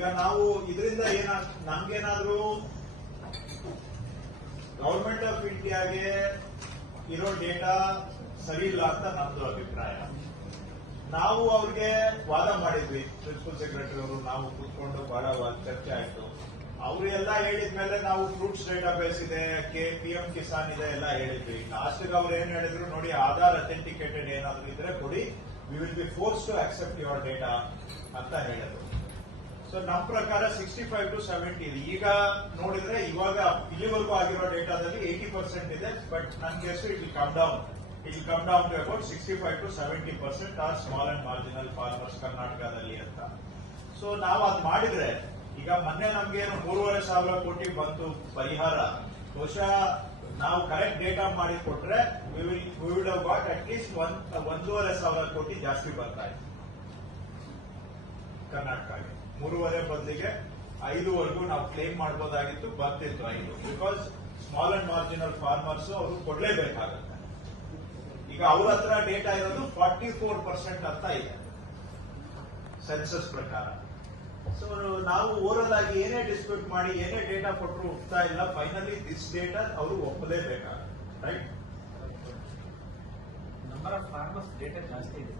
ಈಗ ನಾವು ಇದರಿಂದ ನಮ್ಗೇನಾದ್ರೂ ಗವರ್ಮೆಂಟ್ ಆಫ್ ಇಂಡಿಯಾಗೆ ಇರೋ ಡೇಟಾ ಸರಿ ಇಲ್ಲ ಅಂತ ನಮ್ದು ಅಭಿಪ್ರಾಯ. ನಾವು ಅವ್ರಿಗೆ ವಾದ ಮಾಡಿದ್ವಿ, ಪ್ರಿನ್ಸಿಪಲ್ ಸೆಕ್ರೆಟರಿ ಅವರು ನಾವು ಕೂತ್ಕೊಂಡು ಬಹಳ ಚರ್ಚೆ ಆಯ್ತು. ಅವರೆಲ್ಲ ಹೇಳಿದ್ಮೇಲೆ ನಾವು ಫ್ರೂಟ್ಸ್ ಡೇಟಾಬೇಸ್ ಇದೆ, PM ಕಿಸಾನ್ ಇದೆ ಎಲ್ಲ ಹೇಳಿದ್ವಿ. ಲಾಸ್ಟ್ ಅವ್ರು ಏನ್ ಹೇಳಿದ್ರು, ನೋಡಿ ಆಧಾರ್ ಅಥೆಂಟಿಕೇಟೆಡ್ ಏನಾದ್ರು ಇದ್ರೆ ಕೊಡಿ, we will be force to accept your data ಅಂತ ಹೇಳಿದ್ರು. ಸೊ ನಮ್ಮ ಪ್ರಕಾರ 65 to 70 ಇದೆ. ಈಗ ನೋಡಿದ್ರೆ ಇವಾಗ ಇಲ್ಲಿವರೆಗೂ ಆಗಿರೋ ಡೇಟಾದಲ್ಲಿ 80% ಇದೆ. ಬಟ್ ನನ್ಗೆ ಎಷ್ಟು it will come down to about 65 to 70% are small and marginal farmers ಕರ್ನಾಟಕದಲ್ಲಿ ಅಂತ. ಸೊ ನಾವು ಅದ್ ಮಾಡಿದ್ರೆ, ಈಗ ಮೊನ್ನೆ ನಮ್ಗೇನು 3,500 ಕೋಟಿ ಬಂತು ಪರಿಹಾರ, ಬಹುಶಃ ನಾವು ಕರೆಕ್ಟ್ ಡೇಟಾ ಮಾಡಿ ಕೊಟ್ರೆ we will have got at least 1,500 ಕೋಟಿ ಜಾಸ್ತಿ ಬರ್ತಾ ಇತ್ತು ಕರ್ನಾಟಕಕ್ಕೆ. 3.5 ಬದಲಿಗೆ 5ವರೆಗೂ ನಾವು ಕ್ಲೇಮ್ ಮಾಡಬಹುದಾಗಿತ್ತು, ಬರ್ತಿತ್ತು 5. Because small and marginal farmers ಅವರು ಕೊಡ್ಲೇಬೇಕಾಗುತ್ತೆ. ಈಗ ಅವ್ರ ಹತ್ರ ಡೇಟಾ ಇರೋದು 44% ಅಂತ ಇದೆ ಸೆನ್ಸಸ್ ಪ್ರಕಾರ. ಸೊ ನಾವು ಓವರಲ್ ಆಗಿ ಏನೇ ಡಿಸ್ಪ್ಯೂಟ್ ಮಾಡಿ ಏನೇ ಡೇಟಾ ಕೊಟ್ಟರು ಒಪ್ತಾ ಇಲ್ಲ. ಫೈನಲಿ ದಿಸ್ ಡೇಟಾ ಅವರು ಒಪ್ಪಲೇಬೇಕಾಗುತ್ತೆ. Right? Number of farmers data ಜಾಸ್ತಿ ಇದೆ.